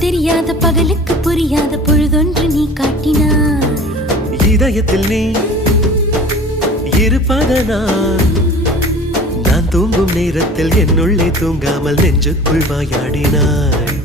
தெரியாத பகலுக்கு புரியாத பொழுதொன்று நீ காட்டினாய். இதயத்தில் நீ இருப்பதனால் நான் தூங்கும் நேரத்தில் என்னுள்ளே தூங்காமல் நெஞ்சுக்குள் வாயாடினாய்.